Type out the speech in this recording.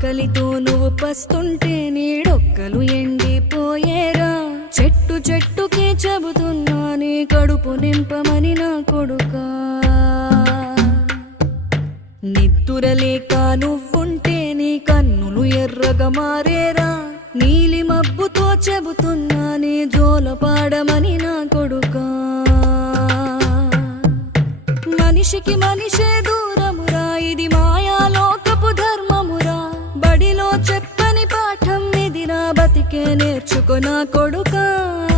ఆకలితో నువ్వు పస్తుంటే నీడొక్కలు ఎండిపోయేరా. చెట్టు చెట్టుకే చెబుతున్నా నీ కడుపు నింపమని నా కొడుకా. నిద్దురలేక నువ్వుంటే నీ కన్నులు ఎర్రగా మారేరా. నీలి మబ్బుతో చెబుతున్నా నీ జోలపాడమని నా కొడుకా. మనిషికి మనిషే దూరమురా, ఇది మాయాలోకపు ధర్మమురా. బడిలో చెప్పని పాఠం ఇదిరా, బతికే నేర్చుకో నా కొడుకా.